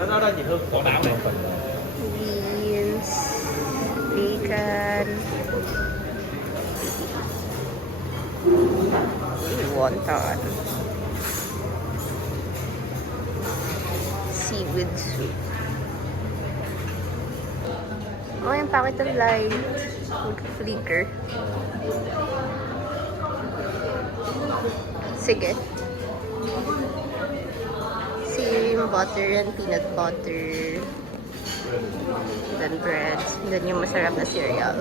Beans, bacon, wonton, seaweed soup. Oh, yung packet of light. Flicker. Sige. Yung butter and peanut butter. Then bread. Then yung masarap na cereal.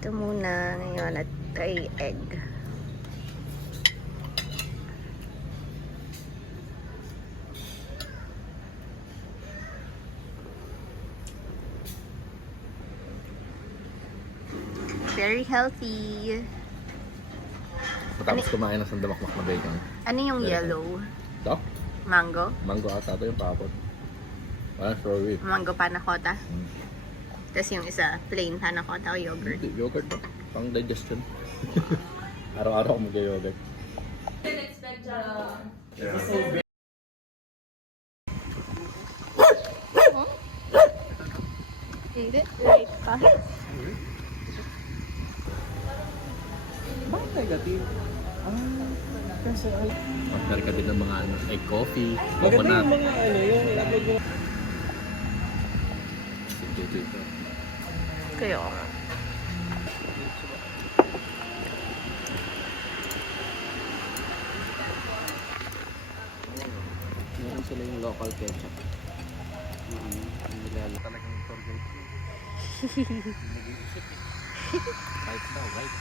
Ito muna ngayon at ay egg. Very healthy. Matapos kumain ng sandamakmak na bacon. Ano yung yellow? Ito? Mango? Mango ata ito yung papot. Parang strawberry. Mango panna cotta. Tapos yung isa, plain panna cotta o yogurt. Yogurt ba? Pang digestion. Araw-araw ako mag-yogurt. Hindi, right pa. Bakit negative? Kasi ay... Magdari ka din ng mga egg coffee, coconut. Maganda yung mga yung ilagay mo. Kaya nga. Meron sila yung local ketchup. Nilala talagang tour guide. Right daw, right.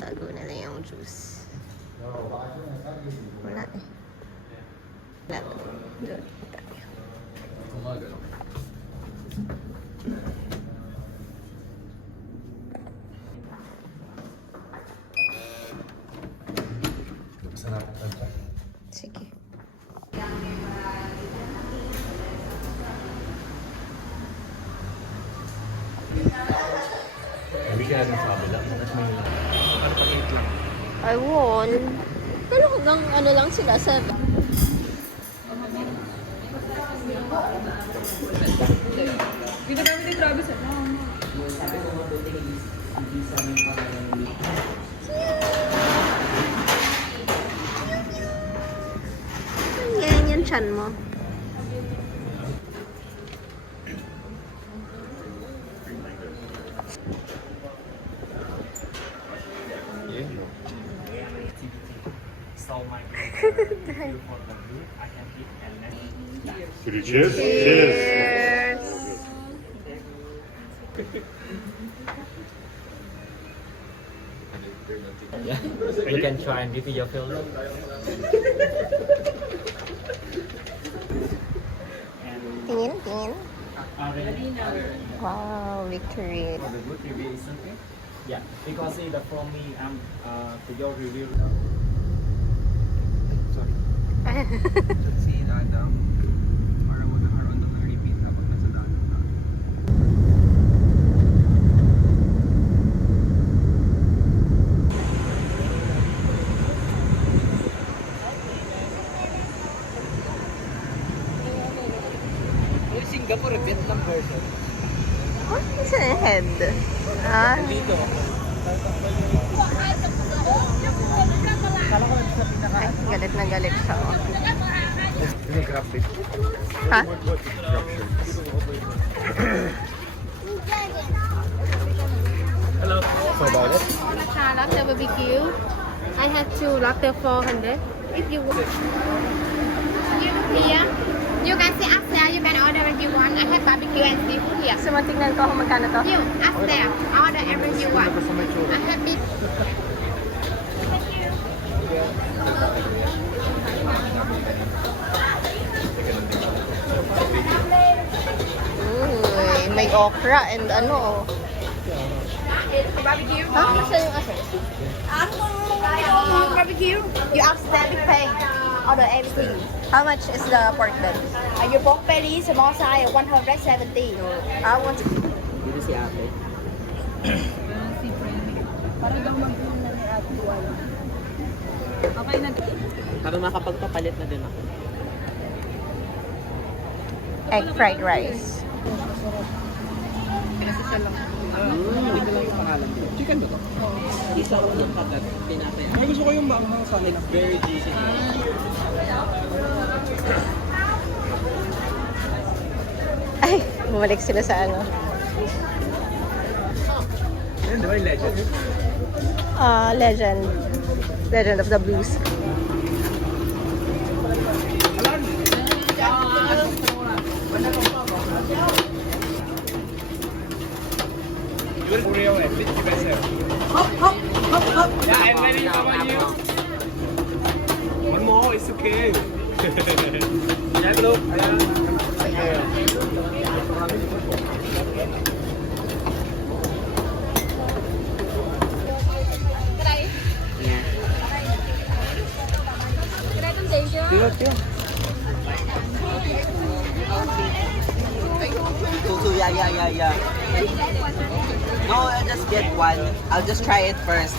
Tago nila yung juice. Wala eh. Wala. Doon tayo. Sige. Hindi kaya rin sabi lang. I won. Pero hanggang ano lang sila, 7. Dito kami ni Travis eh. Yan, yan chan mo. Should we cheers? Cheers! You can try and refill your fill. Tingin, tingin. Wow, victory. For the good review is okay. Yeah, because for me, to your review. Sorry. Si Adam, araw na araw na repeat kapag nasa daan na. Singapore, Vietnam version. What is a head? Ah, Dito. Kala ko lang sa pinaka... ay, galit na galit siya. Oh. Yung crop it. Ha? So about it? Latte barbecue. I have two latte 400. If you want. You look here. You can see upstairs. You can order if you want. I have barbecue and seafood here. So, matignan ko kung magkano to. You upstairs. Order everything you want. I have beef. Uy, may okra and ano. Barbecue. Ha? Saan yung asin? Barbecue. You upstairs. You pay. Order everything. How much is the pork then? Your pork belly small size 170. I want to... Dito si ate. Okay na. Para makapagpapalit na din ako. Egg fried rice. Dito lang yung pangalan. Chicken ba to? Isa ko yung kagat. Pinatay. Ay, gusto ko yung maanghang sa akin. Very juicy. Ay, bumalik sila sa ano. Yan, di ba yung legend? Legend. Legend of the Blues. You're real, eh. Let's keep it safe. Yeah, and then how about you? One more, it's okay. Yan, look. Ayan. Tutu, yeah. No, I'll just get one. I'll just try it first.